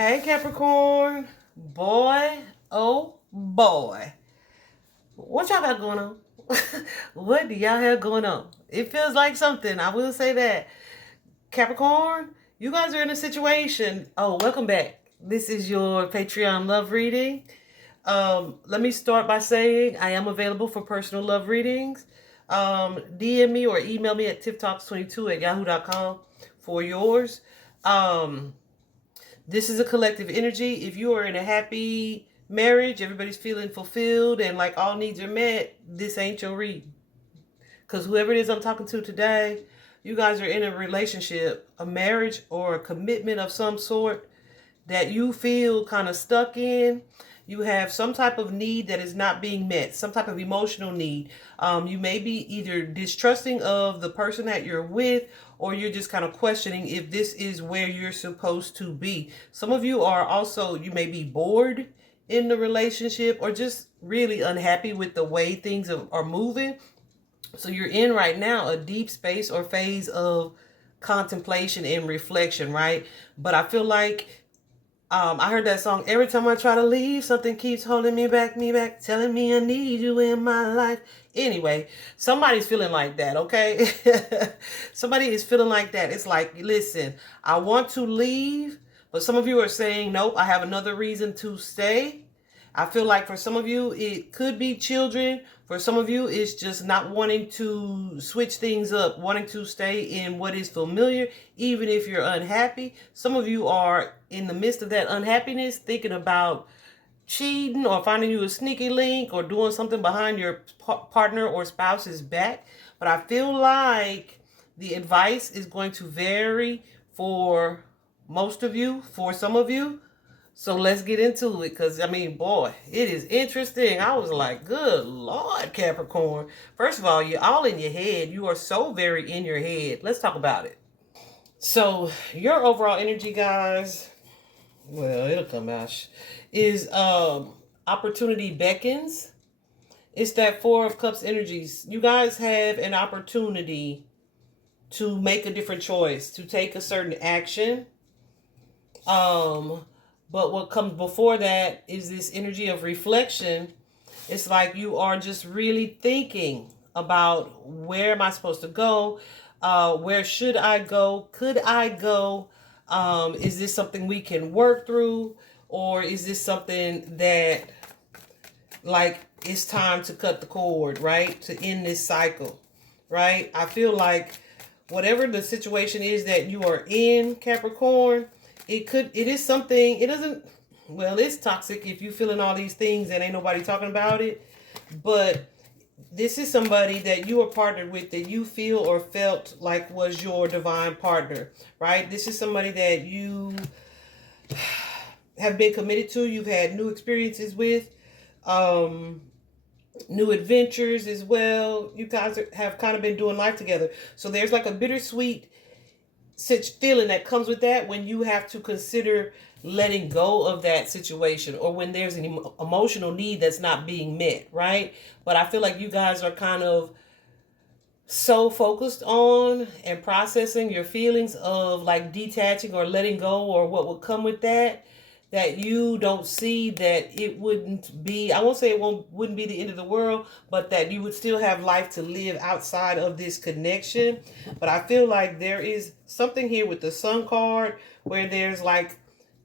Hey Capricorn, boy, oh boy. What y'all got going on? What do y'all have going on? It feels like something, I will say that. Capricorn, you guys are in a situation. Oh, welcome back. This is your Patreon love reading. Let me start by saying I am available for personal love readings. DM me or email me at tifftalks22@yahoo.com for yours. This is a collective energy. If you are in a happy marriage, everybody's feeling fulfilled and like all needs are met, this ain't your read. Because whoever it is I'm talking to today, you guys are in a relationship, a marriage or a commitment of some sort that you feel kind of stuck in. You have some type of need that is not being met, some type of emotional need. You may be either distrusting of the person that you're with, or you're just kind of questioning if this is where you're supposed to be. Some of you are also, you may be bored in the relationship or just really unhappy with the way things are moving. So you're in right now a deep space or phase of contemplation and reflection, right? But I feel like I heard that song, every time I try to leave, something keeps holding me back, telling me I need you in my life. Anyway, somebody's feeling like that, okay? Somebody is feeling like that. It's like, listen, I want to leave, but some of you are saying, nope, I have another reason to stay. I feel like for some of you, it could be children. For some of you, it's just not wanting to switch things up, wanting to stay in what is familiar, even if you're unhappy. Some of you are in the midst of that unhappiness, thinking about cheating or finding you a sneaky link or doing something behind your partner or spouse's back. But I feel like the advice is going to vary for most of you, for some of you. So let's get into it, because, I mean, boy, it is interesting. I was like, good Lord, Capricorn. First of all, you're all in your head. You are so very in your head. Let's talk about it. So your overall energy, guys, well, it'll come out, is opportunity beckons. It's that Four of Cups energies. You guys have an opportunity to make a different choice, to take a certain action. But what comes before that is this energy of reflection. It's like you are just really thinking about, where am I supposed to go? Where should I go? Could I go? Is this something we can work through? Or is this something that, like, it's time to cut the cord, right? To end this cycle, right? I feel like whatever the situation is that you are in, Capricorn, it is something, it doesn't, well, it's toxic if you feeling all these things and ain't nobody talking about it. But this is somebody that you are partnered with, that you feel or felt like was your divine partner, right? This is somebody that you have been committed to. You've had new experiences with, new adventures as well. You guys have kind of been doing life together. So there's like a bittersweet feeling that comes with that when you have to consider letting go of that situation, or when there's an emotional need that's not being met, right? But I feel like you guys are kind of so focused on and processing your feelings of like detaching or letting go or what would come with that, that you don't see that it wouldn't be, I won't say it wouldn't be the end of the world, but that you would still have life to live outside of this connection. But I feel like there is something here with the Sun card where there's like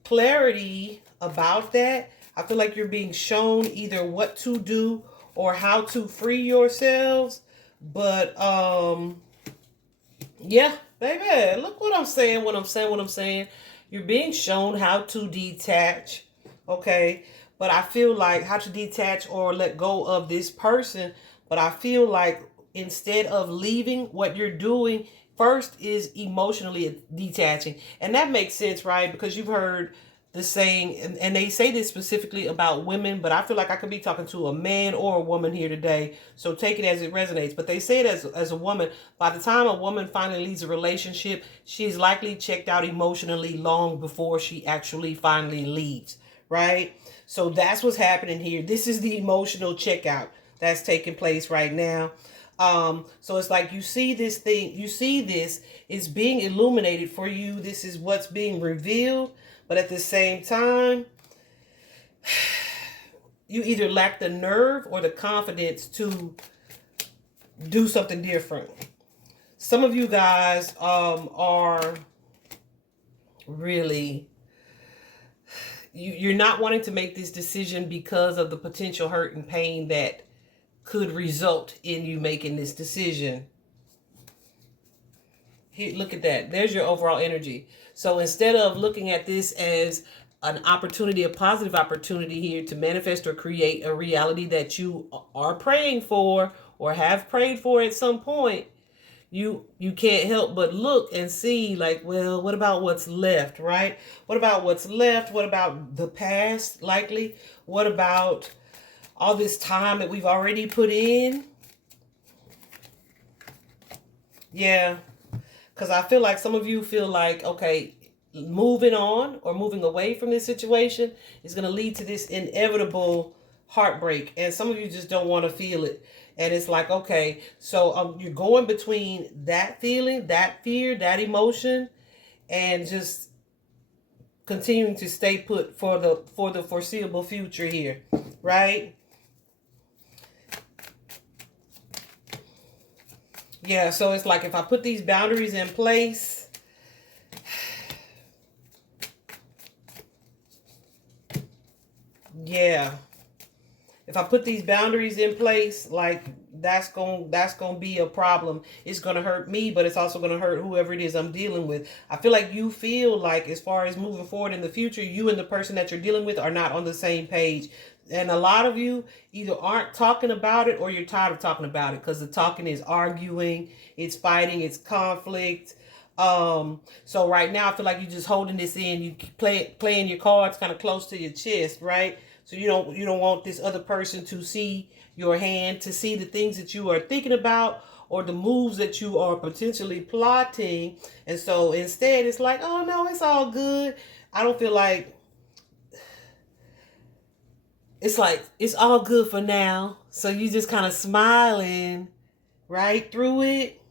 clarity about that. I feel like you're being shown either what to do or how to free yourselves. But yeah, baby, look what I'm saying, what I'm saying. You're being shown how to detach, okay? But I feel like how to detach or let go of this person. But I feel like instead of leaving, what you're doing first is emotionally detaching. And that makes sense, right? Because you've heard the saying, and they say this specifically about women, but I feel like I could be talking to a man or a woman here today, so take it as it resonates. But they say it as a woman, by the time a woman finally leaves a relationship, she's likely checked out emotionally long before she actually finally leaves, right? So that's what's happening here. This is the emotional checkout that's taking place right now. So it's like you see this thing, you see this is being illuminated for you. This is what's being revealed. But at the same time, you either lack the nerve or the confidence to do something different. Some of you guys are really, you're not wanting to make this decision because of the potential hurt and pain that could result in you making this decision. Here, look at that. There's your overall energy. So instead of looking at this as an opportunity, a positive opportunity here to manifest or create a reality that you are praying for or have prayed for at some point, you can't help but look and see like, well, what about what's left, right? What about what's left? What about the past, likely? What about all this time that we've already put in? Yeah, because I feel like some of you feel like, okay, moving on or moving away from this situation is going to lead to this inevitable heartbreak. And some of you just don't want to feel it. And it's like, okay, so you're going between that feeling, that fear, that emotion, and just continuing to stay put for the foreseeable future here, right? Yeah, so it's like if I put these boundaries in place, yeah. If I put these boundaries in place, like that's going to be a problem. It's going to hurt me, but it's also going to hurt whoever it is I'm dealing with. I feel like you feel like as far as moving forward in the future, you and the person that you're dealing with are not on the same page. And a lot of you either aren't talking about it or you're tired of talking about it because the talking is arguing, it's fighting, it's conflict. So right now I feel like you're just holding this in. You playing your cards kind of close to your chest, right? So you don't want this other person to see your hand, to see the things that you are thinking about or the moves that you are potentially plotting. And so instead it's like, oh no, it's all good. I don't feel like, it's like, it's all good for now. So you just kind of smiling right through it.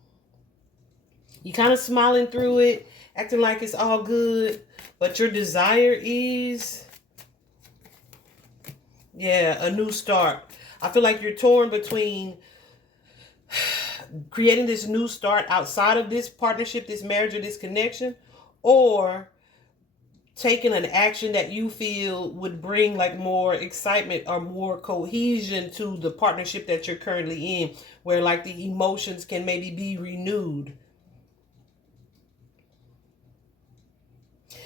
You kind of smiling through it, acting like it's all good. But your desire is, yeah, a new start. I feel like you're torn between creating this new start outside of this partnership, this marriage, or this connection, or taking an action that you feel would bring like more excitement or more cohesion to the partnership that you're currently in, where like the emotions can maybe be renewed.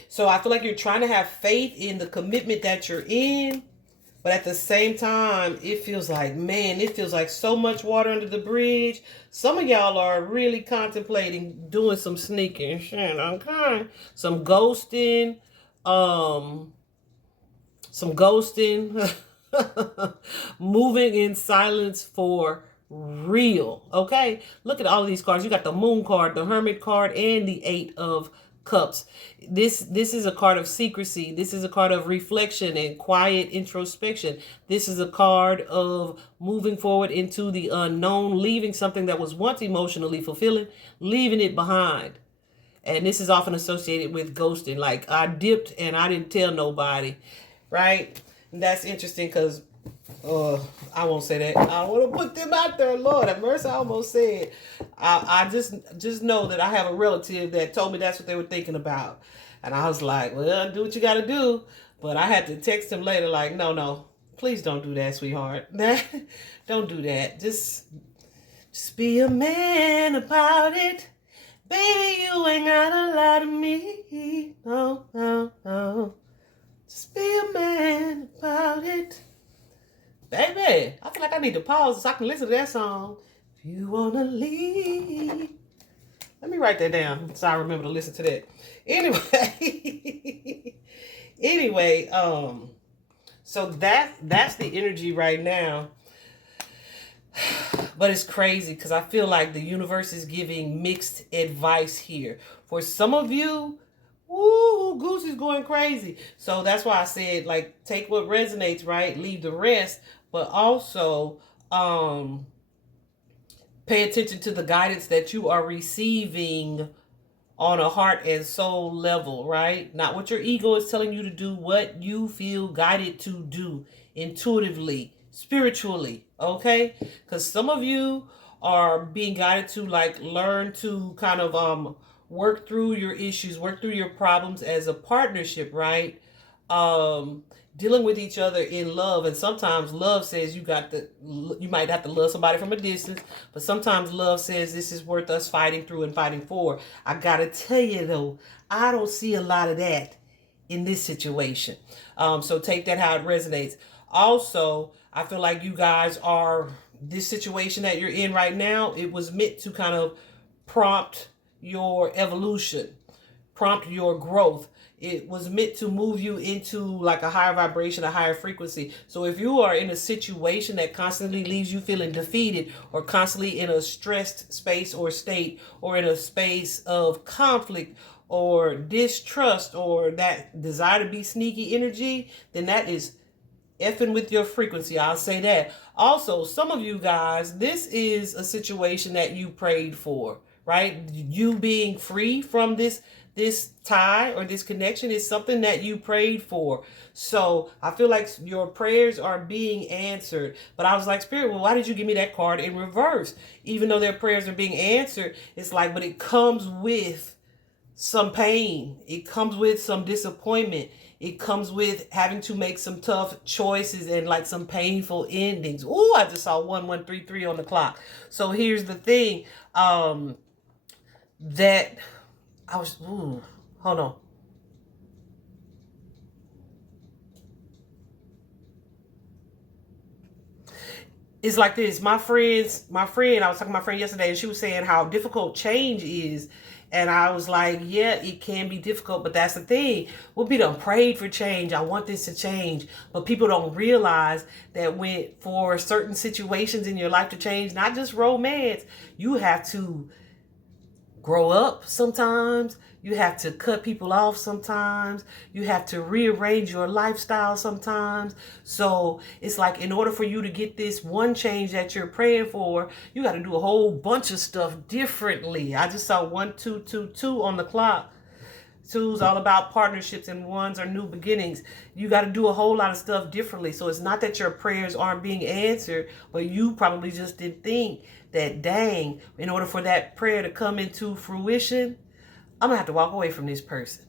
So I feel like you're trying to have faith in the commitment that you're in, but at the same time, it feels like, man, it feels like so much water under the bridge. Some of y'all are really contemplating doing some sneaking shit, okay? Some ghosting, moving in silence for real, okay? Look at all of these cards. You got the Moon card, the Hermit card, and the Eight of Cups. This is a card of secrecy. This is a card of reflection and quiet introspection. This is a card of moving forward into the unknown, leaving something that was once emotionally fulfilling, leaving it behind. And this is often associated with ghosting. Like, I dipped and I didn't tell nobody, right? And that's interesting because I won't say that. I don't want to put them out there. Lord have mercy. I almost said. I just know that I have a relative that told me that's what they were thinking about. And I was like, well, do what you got to do. But I had to text him later like, no, please don't do that, sweetheart. Don't do that. Just be a man about it. Baby, you ain't got to lie to me. No. Just be a man about it. Baby, I feel like I need to pause so I can listen to that song. If you want to leave. Let me write that down so I remember to listen to that. Anyway, so that's the energy right now. But it's crazy because I feel like the universe is giving mixed advice here. For some of you, woo, Goose is going crazy. So that's why I said, like, take what resonates, right? Leave the rest. But also, pay attention to the guidance that you are receiving on a heart and soul level, right? Not what your ego is telling you to do, what you feel guided to do intuitively, spiritually, okay? Because some of you are being guided to like learn to kind of work through your issues, work through your problems as a partnership, right? Um Dealing with each other in love. And sometimes love says you might have to love somebody from a distance, but sometimes love says this is worth us fighting through and fighting for. I gotta tell you though, I don't see a lot of that in this situation. So take that how it resonates. Also, I feel like you guys are, this situation that you're in right now, it was meant to kind of prompt your evolution, prompt your growth. It was meant to move you into like a higher vibration, a higher frequency. So if you are in a situation that constantly leaves you feeling defeated, or constantly in a stressed space or state, or in a space of conflict or distrust, or that desire to be sneaky energy, then that is effing with your frequency. I'll say that. Also, some of you guys, this is a situation that you prayed for, right? You being free from this tie or this connection is something that you prayed for. So I feel like your prayers are being answered. But I was like, Spirit, well, why did you give me that card in reverse? Even though their prayers are being answered, it's like, but it comes with some pain. It comes with some disappointment. It comes with having to make some tough choices and like some painful endings. Ooh, I just saw 1133 on the clock. So here's the thing, that I was, hold on. It's like this. My friend, I was talking to my friend yesterday, and she was saying how difficult change is. And I was like, yeah, it can be difficult, but that's the thing. We'll be done prayed for change. I want this to change. But people don't realize that when for certain situations in your life to change, not just romance, you have to grow up sometimes. You have to cut people off sometimes. You have to rearrange your lifestyle sometimes. So it's like, in order for you to get this one change that you're praying for, you got to do a whole bunch of stuff differently. I just saw 1222 on the clock. Two's all about partnerships, and ones are new beginnings. You got to do a whole lot of stuff differently. So it's not that your prayers aren't being answered, but you probably just didn't think that, dang, in order for that prayer to come into fruition, I'm going to have to walk away from this person.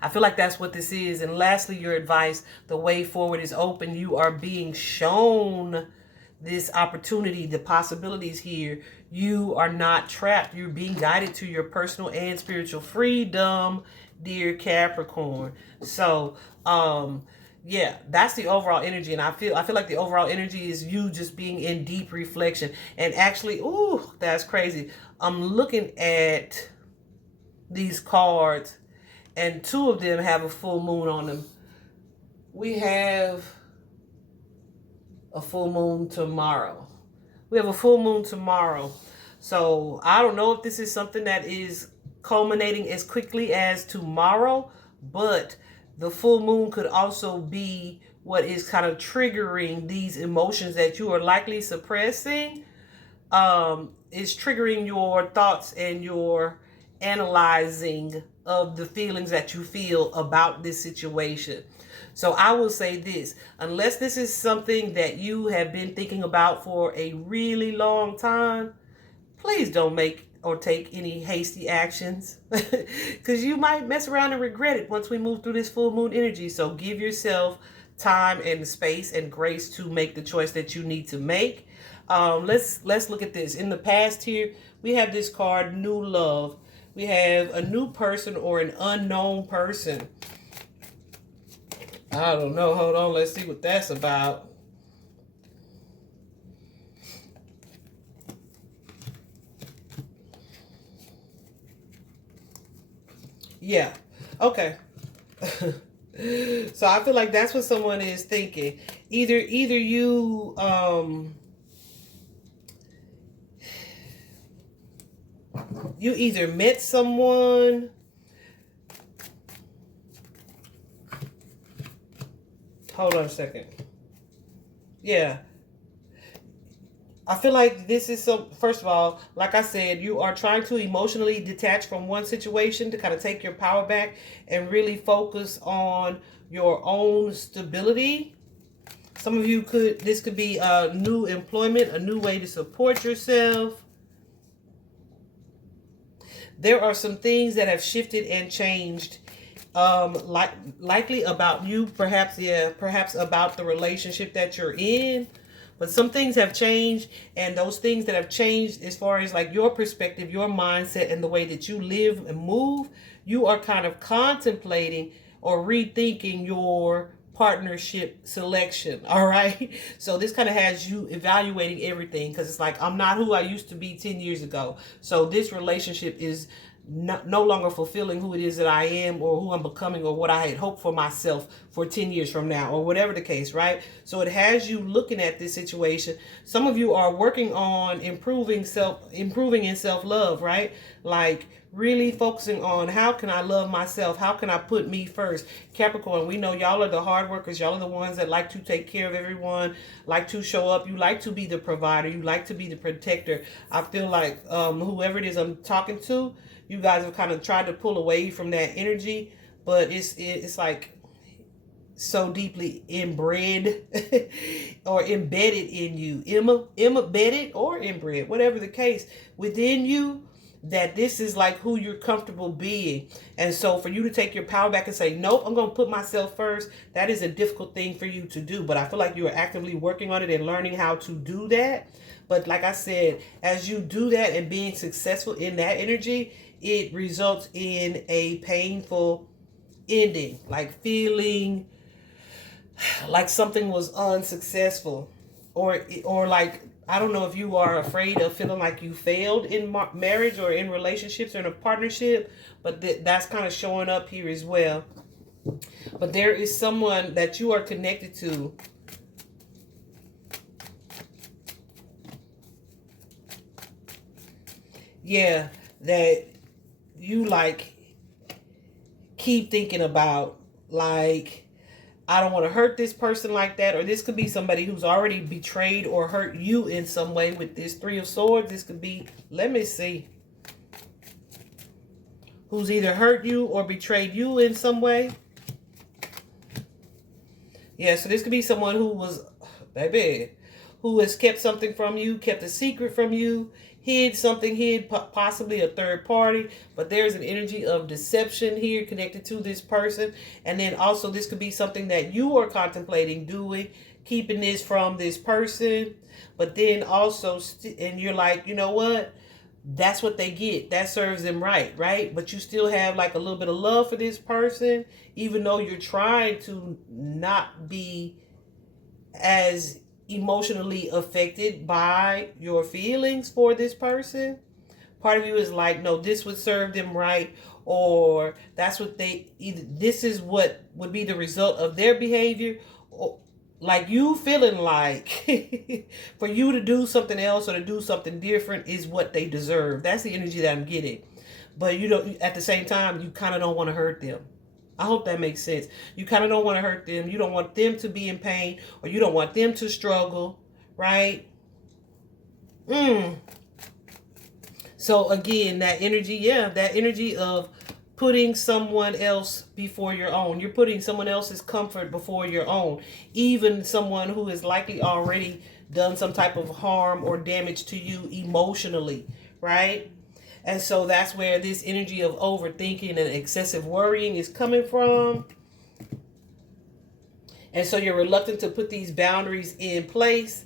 I feel like that's what this is. And lastly, your advice, the way forward is open. You are being shown this opportunity, the possibilities here. You are not trapped. You're being guided to your personal and spiritual freedom, dear Capricorn. So, yeah, that's the overall energy. And I feel like the overall energy is you just being in deep reflection. And actually, ooh, that's crazy. I'm looking at these cards, and two of them have a full moon on them. We have a full moon tomorrow. We have a full moon tomorrow. So I don't know if this is something that is culminating as quickly as tomorrow, but the full moon could also be what is kind of triggering these emotions that you are likely suppressing. Is triggering your thoughts and your analyzing of the feelings that you feel about this situation. So I will say this, unless this is something that you have been thinking about for a really long time, please don't make or take any hasty actions, because you might mess around and regret it once we move through this full moon energy. So give yourself time and space and grace to make the choice that you need to make. Let's look at this. In the past here, we have this card, new love. We have a new person or an unknown person. I don't know. Hold on. Let's see what that's about. Yeah. Okay. So I feel like that's what someone is thinking. Either you you either met someone. Hold on a second. Yeah. I feel like this is some, first of all, like I said, you are trying to emotionally detach from one situation to kind of take your power back and really focus on your own stability. Some of you this could be a new employment, a new way to support yourself. There are some things that have shifted and changed, likely about you, perhaps, yeah, perhaps about the relationship that you're in. But some things have changed, and those things that have changed as far as like your perspective, your mindset, and the way that you live and move, you are kind of contemplating or rethinking your partnership selection. All right. So this kind of has you evaluating everything, because it's like, I'm not who I used to be 10 years ago. So this relationship is no longer fulfilling who it is that I am, or who I'm becoming, or what I had hoped for myself for 10 years from now, or whatever the case, right? So it has you looking at this situation. Some of you are working on improving in self-love, right? Like really focusing on, how can I love myself? How can I put me first? Capricorn, we know y'all are the hard workers. Y'all are the ones that like to take care of everyone, like to show up. You like to be the provider. You like to be the protector. I feel like whoever it is I'm talking to, you guys have kind of tried to pull away from that energy, but it's like so deeply inbred or embedded in you, embedded or inbred, whatever the case, within you, that this is like who you're comfortable being. And so for you to take your power back and say, nope, I'm going to put myself first, that is a difficult thing for you to do. But I feel like you are actively working on it and learning how to do that. But like I said, as you do that and being successful in that energy, it results in a painful ending, like feeling like something was unsuccessful, or like, I don't know if you are afraid of feeling like you failed in marriage or in relationships or in a partnership, but that's kind of showing up here as well. But there is someone that you are connected to. Yeah, that you like keep thinking about, like, I don't want to hurt this person like that. Or this could be somebody who's already betrayed or hurt you in some way with this Three of Swords. This could be, let me see, who's either hurt you or betrayed you in some way. Yeah, so this could be someone who was, baby, who has kept something from you, kept a secret from you, hid something, hid possibly a third party. But there's an energy of deception here connected to this person. And then also this could be something that you are contemplating doing, keeping this from this person. But then also, and you're like, you know what? That's what they get. That serves them right? But you still have like a little bit of love for this person, even though you're trying to not be as emotionally affected by your feelings for this person. Part of you is like, no, this would serve them right, or that's what this is what would be the result of their behavior, or like you feeling like for you to do something else or to do something different is what they deserve. That's the energy that I'm getting. But you don't, at the same time, you kind of don't want to hurt them. I hope that makes sense. You kind of don't want to hurt them. You don't want them to be in pain, or you don't want them to struggle, right? So again, that energy, yeah, that energy of putting someone else before your own. You're putting someone else's comfort before your own. Even someone who has likely already done some type of harm or damage to you emotionally, right? And so that's where this energy of overthinking and excessive worrying is coming from. And so you're reluctant to put these boundaries in place.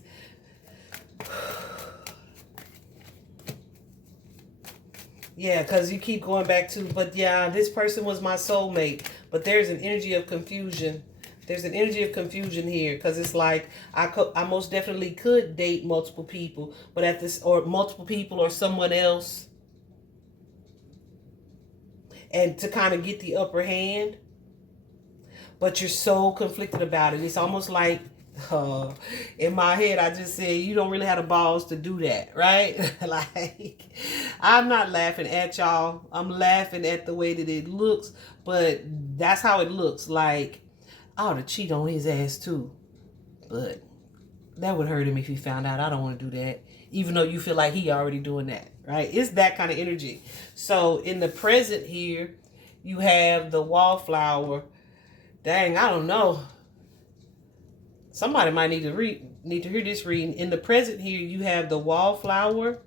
Yeah, because you keep going back to, but yeah, this person was my soulmate. But there's an energy of confusion. There's an energy of confusion here, because it's like I most definitely could date multiple people, but at this, or multiple people or someone else, and to kind of get the upper hand. But you're so conflicted about it. It's almost like, in my head, I just said, you don't really have the balls to do that, right? Like, I'm not laughing at y'all. I'm laughing at the way that it looks, but that's how it looks. Like, I ought to cheat on his ass too. But That would hurt him if he found out. I don't want to do that. Even though you feel like he already doing that, right? It's that kind of energy. So in the present here, you have the wallflower. Dang, I don't know. Somebody might need to hear this reading. In the present here, you have the wallflower.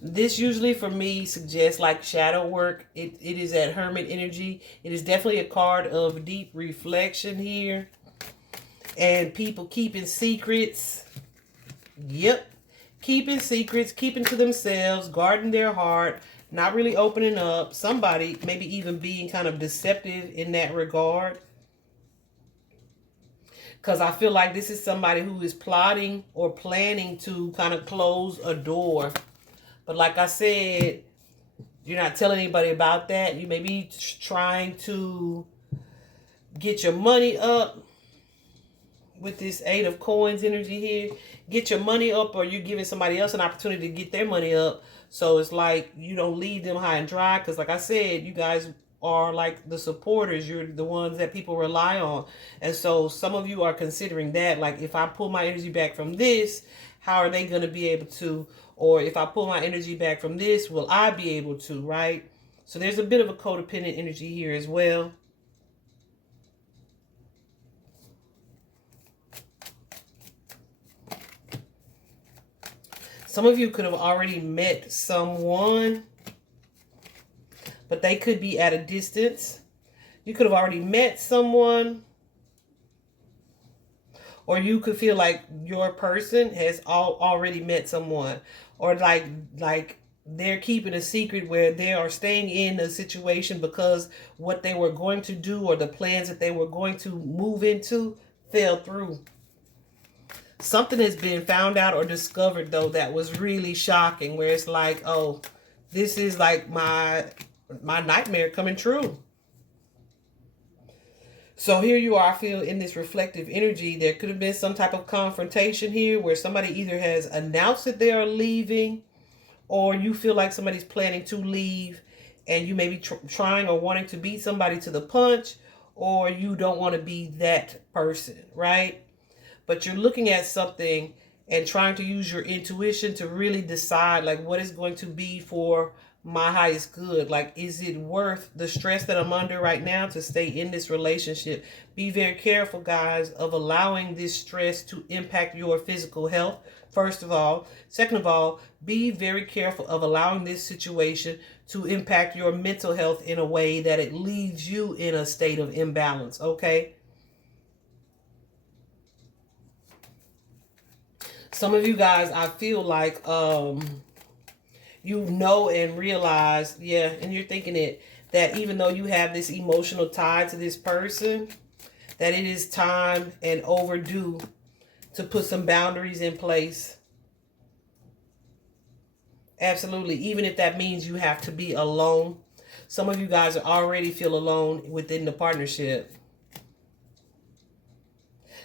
This usually for me suggests like shadow work. It is that hermit energy. It is definitely a card of deep reflection here. And people keeping secrets. Yep. Keeping secrets, keeping to themselves, guarding their heart, not really opening up. Somebody maybe even being kind of deceptive in that regard. Because I feel like this is somebody who is plotting or planning to kind of close a door. But like I said, you're not telling anybody about that. You may be trying to get your money up with this 8 of coins energy here. Get your money up, or you're giving somebody else an opportunity to get their money up. So it's like you don't leave them high and dry. Because like I said, you guys are like the supporters. You're the ones that people rely on. And so some of you are considering that. Like, if I pull my energy back from this, how are they going to be able to? Or if I pull my energy back from this, will I be able to, right? So there's a bit of a codependent energy here as well. Some of you could have already met someone, but they could be at a distance. You could have already met someone, or you could feel like your person has already met someone, or like they're keeping a secret where they are staying in a situation because what they were going to do or the plans that they were going to move into fell through. Something has been found out or discovered, though, that was really shocking, where it's like, oh, this is like my nightmare coming true. So here you are, I feel, in this reflective energy. There could have been some type of confrontation here where somebody either has announced that they are leaving, or you feel like somebody's planning to leave and you may be trying or wanting to beat somebody to the punch, or you don't want to be that person, right? But you're looking at something and trying to use your intuition to really decide, like, what is going to be for my highest good. Like, is it worth the stress that I'm under right now to stay in this relationship? Be very careful, guys, of allowing this stress to impact your physical health, first of all. Second of all, be very careful of allowing this situation to impact your mental health in a way that it leaves you in a state of imbalance, okay? Some of you guys, I feel like, you know and realize, yeah, and you're thinking it, that even though you have this emotional tie to this person, that it is time and overdue to put some boundaries in place. Absolutely. Even if that means you have to be alone. Some of you guys already feel alone within the partnership.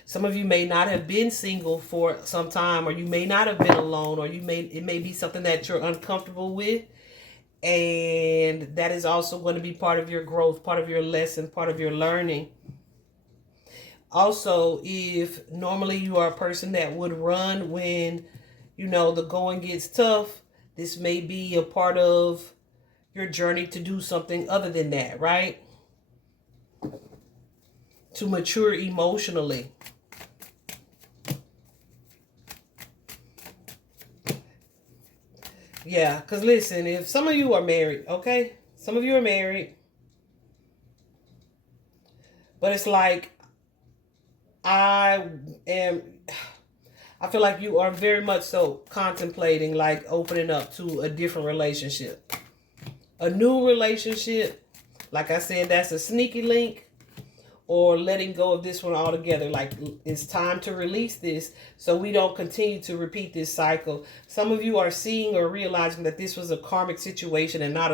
Some of you may not have been single for some time, or you may not have been alone, or it may be something that you're uncomfortable with. And that is also going to be part of your growth, part of your lesson, part of your learning. Also, if normally you are a person that would run when, you know, the going gets tough, this may be a part of your journey to do something other than that, right? To mature emotionally. Yeah, because listen, if some of you are married, okay? Some of you are married. But it's like, I feel like you are very much so contemplating like opening up to a different relationship. A new relationship. Like I said, that's a sneaky link. Or letting go of this one altogether. Like, it's time to release this so we don't continue to repeat this cycle. Some of you are seeing or realizing that this was a karmic situation and not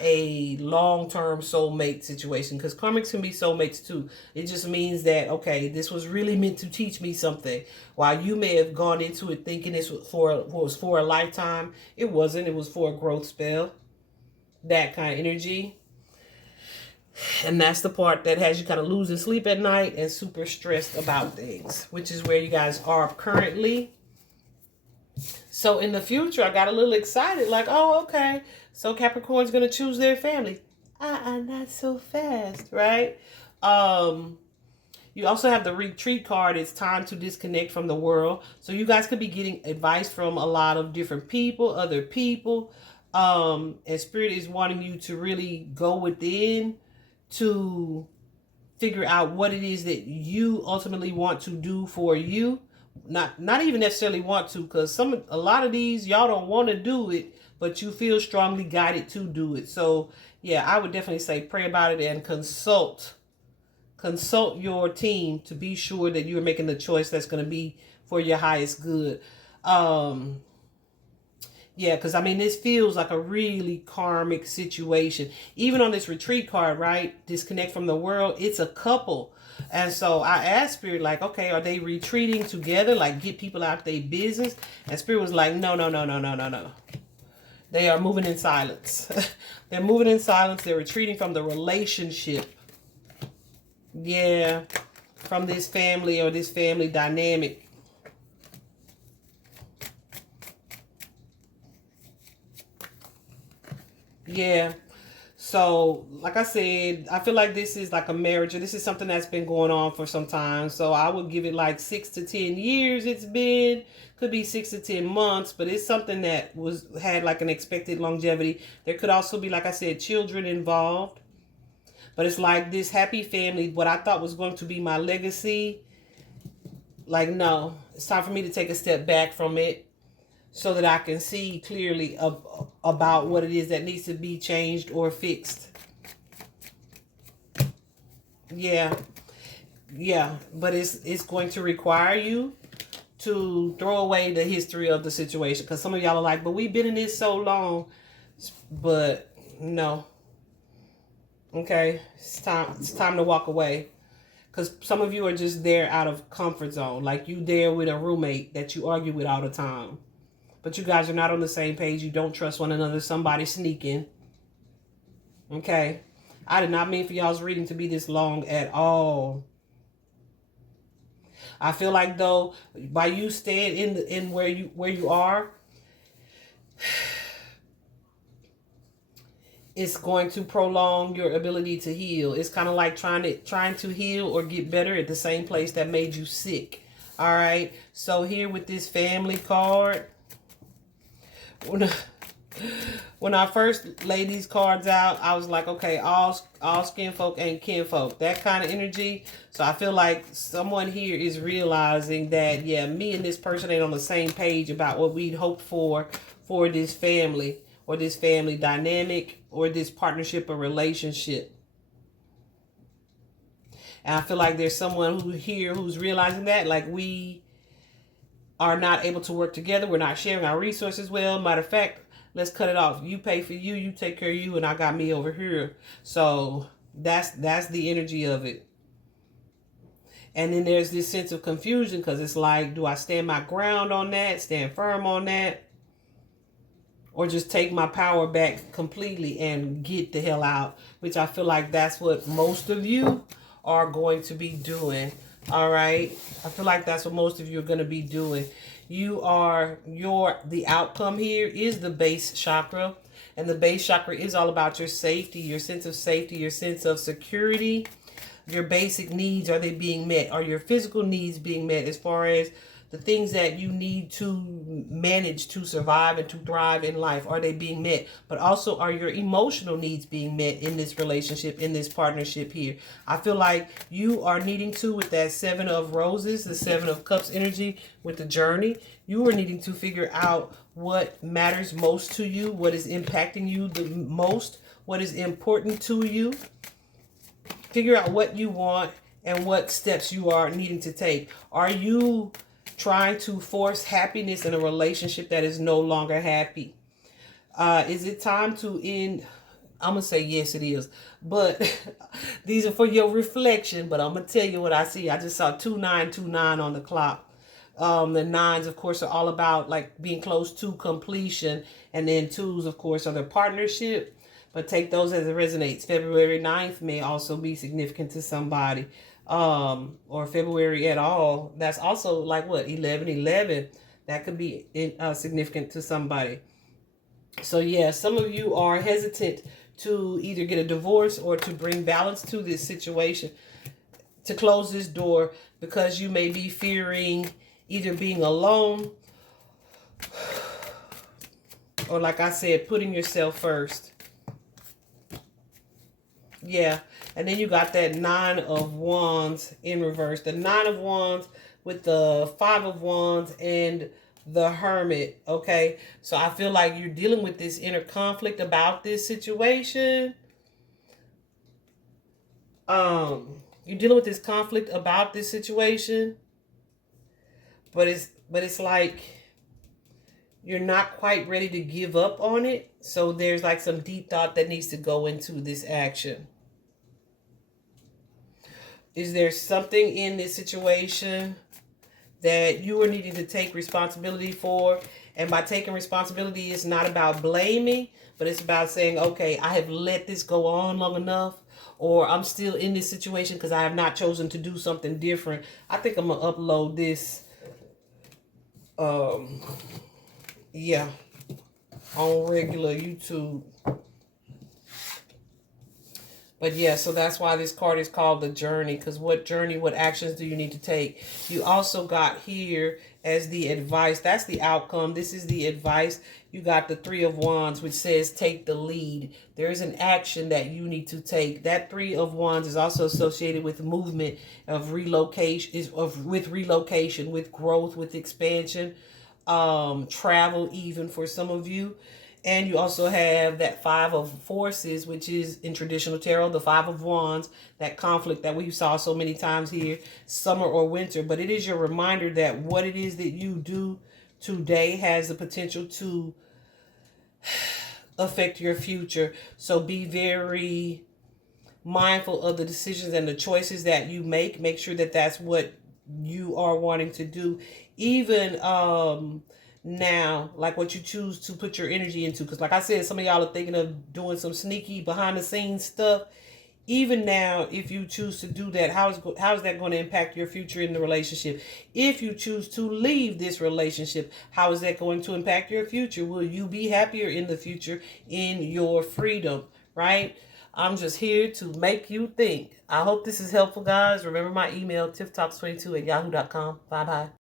a long-term soulmate situation. Because karmics can be soulmates too. It just means that, okay, this was really meant to teach me something. While you may have gone into it thinking this was for a lifetime, it wasn't. It was for a growth spell. That kind of energy. And that's the part that has you kind of losing sleep at night and super stressed about things, which is where you guys are currently. So in the future, I got a little excited, like, oh, okay, so Capricorn's going to choose their family. Not so fast, right? You also have the retreat card. It's time to disconnect from the world. So you guys could be getting advice from a lot of different people, other people. And Spirit is wanting you to really go within to figure out what it is that you ultimately want to do for you. Not even necessarily want to, because a lot of these y'all don't want to do it, but you feel strongly guided to do it. So yeah, I would definitely say pray about it and consult your team to be sure that you're making the choice that's going to be for your highest good. Yeah, because I mean, this feels like a really karmic situation. Even on this retreat card, right? Disconnect from the world. It's a couple. And so I asked Spirit, like, okay, are they retreating together? Like, get people out their business? And Spirit was like, no, no, no, no, no, no, no. They are moving in silence. They're moving in silence. They're retreating from the relationship. Yeah, from this family or this family dynamic. Yeah. So, like I said, I feel like this is like a marriage, or this is something that's been going on for some time. So I would give it like 6 to 10 years. It's been, could be 6 to 10 months, but it's something that had like an expected longevity. There could also be, like I said, children involved. But it's like this happy family, what I thought was going to be my legacy. Like, no, it's time for me to take a step back from it so that I can see clearly about what it is that needs to be changed or fixed. Yeah. Yeah. But it's going to require you to throw away the history of the situation. Because some of y'all are like, but we've been in this so long. But no. Okay, it's time to walk away, because some of you are just there out of comfort zone, like you there with a roommate that you argue with all the time, but you guys are not on the same page. You don't trust one another. Somebody sneaking. Okay, I did not mean for y'all's reading to be this long at all. I feel like though, by you staying in where you are, it's going to prolong your ability to heal. It's kind of like trying to heal or get better at the same place that made you sick. All right. So here with this family card, when I first laid these cards out, I was like, okay, all skin folk ain't kinfolk. That kind of energy. So I feel like someone here is realizing that, yeah, me and this person ain't on the same page about what we'd hoped for this family, or this family dynamic, or this partnership or relationship. And I feel like there's someone who's realizing that, like, we are not able to work together. We're not sharing our resources well. Matter of fact, let's cut it off. You pay for you, you take care of you, and I got me over here. So that's the energy of it. And then there's this sense of confusion, because it's like, do I stand my ground on that, stand firm on that, or just take my power back completely and get the hell out? Which I feel like that's what most of you are going to be doing. All right. I feel like that's what most of you are going to be doing. The outcome here is the base chakra. And the base chakra is all about your safety, your sense of safety, your sense of security. Your basic needs, are they being met? Are your physical needs being met, as far as the things that you need to manage to survive and to thrive in life? Are they being met? But also, are your emotional needs being met in this relationship, in this partnership here? I feel like you are needing to, with that 7 of Roses, the 7 of Cups energy, with the journey, you are needing to figure out what matters most to you, what is impacting you the most, what is important to you. Figure out what you want and what steps you are needing to take. Are you trying to force happiness in a relationship that is no longer happy? Is it time to end? I'm going to say yes, it is. But these are for your reflection. But I'm going to tell you what I see. I just saw 2929 on the clock. The 9s, of course, are all about like being close to completion. And then 2s, of course, are the partnership. But take those as it resonates. February 9th may also be significant to somebody. Or February at all. That's also like what? 11/11. That could be significant to somebody. So yeah, some of you are hesitant to either get a divorce or to bring balance to this situation, to close this door, because you may be fearing either being alone or, like I said, putting yourself first. Yeah. And then you got that 9 of Wands in reverse. The 9 of Wands with the 5 of Wands and the Hermit. Okay. So I feel like you're dealing with this inner conflict about this situation. You're dealing with this conflict about this situation. But it's like you're not quite ready to give up on it. So there's like some deep thought that needs to go into this action. Is there something in this situation that you are needing to take responsibility for? And by taking responsibility, it's not about blaming, but it's about saying, okay, I have let this go on long enough, or I'm still in this situation because I have not chosen to do something different. I think I'm going to upload this, yeah, on regular YouTube. But yeah, so that's why this card is called the journey, because what journey, what actions do you need to take? You also got here as the advice. That's the outcome. This is the advice. You got the 3 of Wands, which says take the lead. There is an action that you need to take. That 3 of Wands is also associated with movement, of relocation, with growth, with expansion, travel even for some of you. And you also have that 5 of Forces, which is in traditional tarot, the 5 of Wands, that conflict that we saw so many times here, summer or winter. But it is your reminder that what it is that you do today has the potential to affect your future. So be very mindful of the decisions and the choices that you make. Make sure that that's what you are wanting to do. Even now, like what you choose to put your energy into, because like I said, some of y'all are thinking of doing some sneaky behind the scenes stuff. Even now, if you choose to do that, how is that going to impact your future in the relationship? If you choose to leave this relationship, how is that going to impact your future? Will you be happier in the future in your freedom, right? I'm just here to make you think. I hope this is helpful, guys. Remember my email, tifftalks22@yahoo.com. Bye-bye.